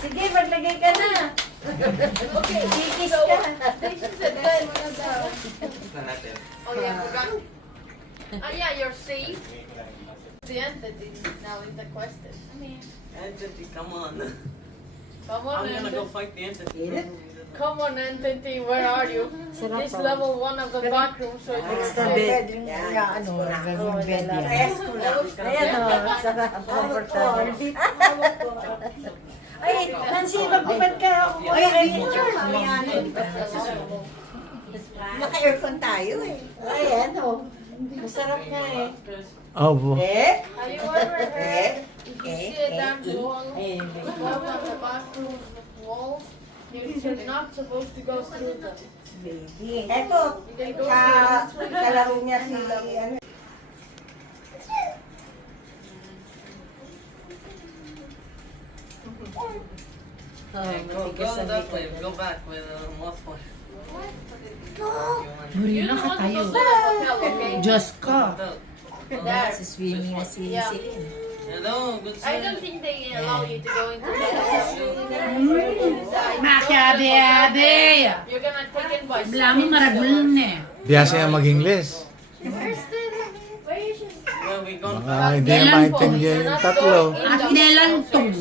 Sige, maglagay ka na. Okay, kikis ka. Oh yeah, you're safe. The entity now is the question. Entity, come on. Come on, I'm gonna go entity. fight the entity. Come on, entity. Where are you? This level 1 of the back room, so it's Extra bedroom. Yeah, ano, naging bed yan. Ayan o, sarap. Comfortable. Ay, Nancy, magbubad ka. Ay, picture. Naka-aircon tayo eh. Ayan o. Masarap nga eh. Opo. Eh? Have you ever heard? If you see a damn wall, Eh, wall on the bathroom walls, you're not supposed to go through them. Baby. Eto, They go kalaro niya si ano. Hey, go that way. Go back with more fun. You don't want to go to the hotel, okay? Diyos ko. There. si swimming na si Yeah. Celine. Hello, good I don't sir. think they allow you to go into the hotel. Makiabe-abe. You're gonna take in by Blami maragulun eh. Di siya mag-English. Where we going? Baka hindi niya maintindihan yung tatlo. At nelantong.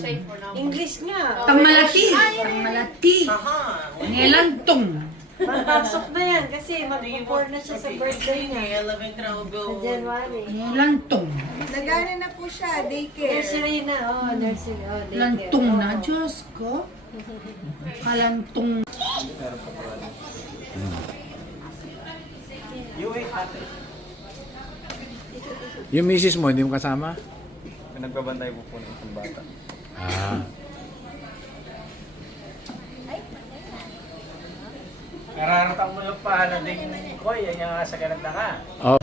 English nga. Tamalati. Tamalati. Aha. Nelantong. Papasok na yan kasi mag-4 na siya sa birthday niya. The elevator will go. Sa January. Nelantong. Nagana na po siya, daycare. Nursery na. Oh, nursery. Oh, daycare. Lantong na. Diyos ko. Kalantong. You wait, ate. Yung misis mo, hindi mo kasama? Nagbabantay po po ng isang bata. Ah. Nararamdaman mo yung pahalading ko, yan yung sa ganat na ka. Oh.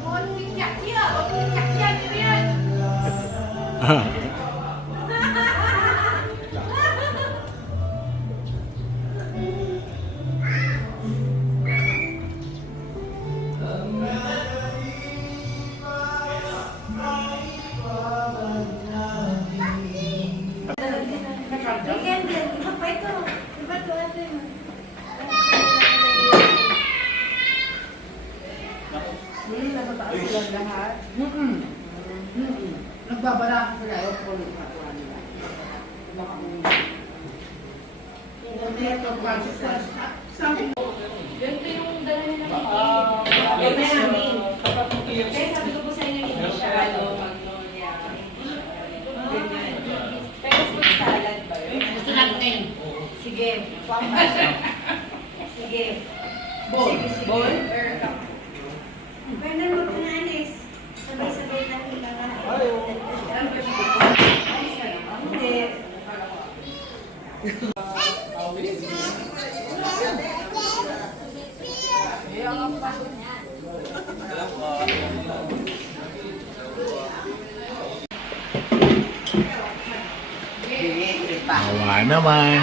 Weekend din. Iba pa ito. Iba to ate. Nagbabara ko sila. Ayaw ko ulit patuwa nila. Baka ulit. Ganito yung dala nila. Ito namin. Kaya sabi ko po sa inyo, hindi siya ano, magnolia. Ganyan. Pero food salad ba yun? Gusto natin. Sige. Sige. Bol. Bol? Pwede mo pinanis. Sabay-sabay lang ilangan. Hindi. Awa naman.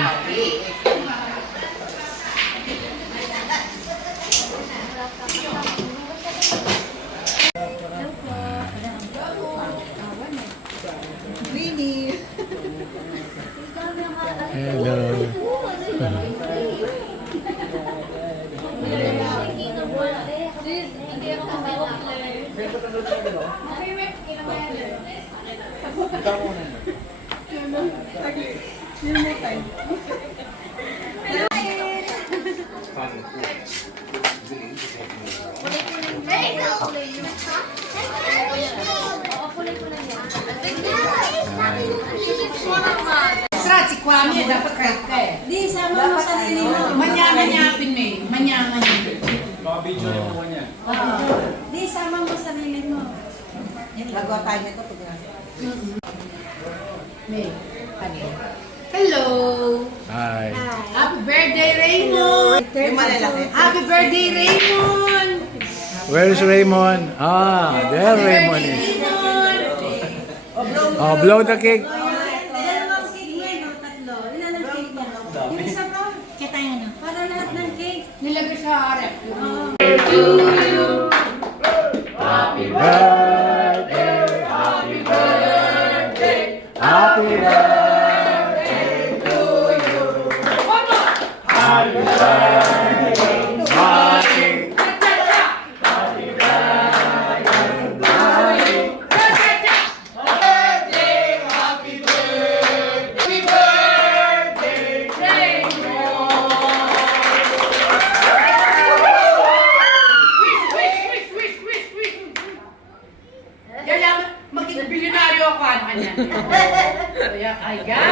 Winnie. Hello. Strat, si Kwame, dapat kahit ka eh. Di, sama mo sarili mo. Manya-manyapin mo eh. Manya-manyapin. Mga video niyo po niya. Di, sama mo sarili mo. Gagawa tayo nito pag May, hello! Hi. Happy birthday, Raymond! yung malalaki. Happy birthday, Raymond! Where's Raymond? Ah, there Raymond is. Raymond! Oh, blow the cake. Dalawang cake mo yun, tatlo. Ilan ang cake mo? Yung isa pa. Kaya tayo na. Para lahat ng cake. Nilagay sa harap. Oh. Happy Happy birthday, happy birthday, happy birthday to you. Happy birthday, Bonnie. Happy birthday, Bonnie. Yayaman, maging bilyonaryo ako, ano yan. Kaya, ayan!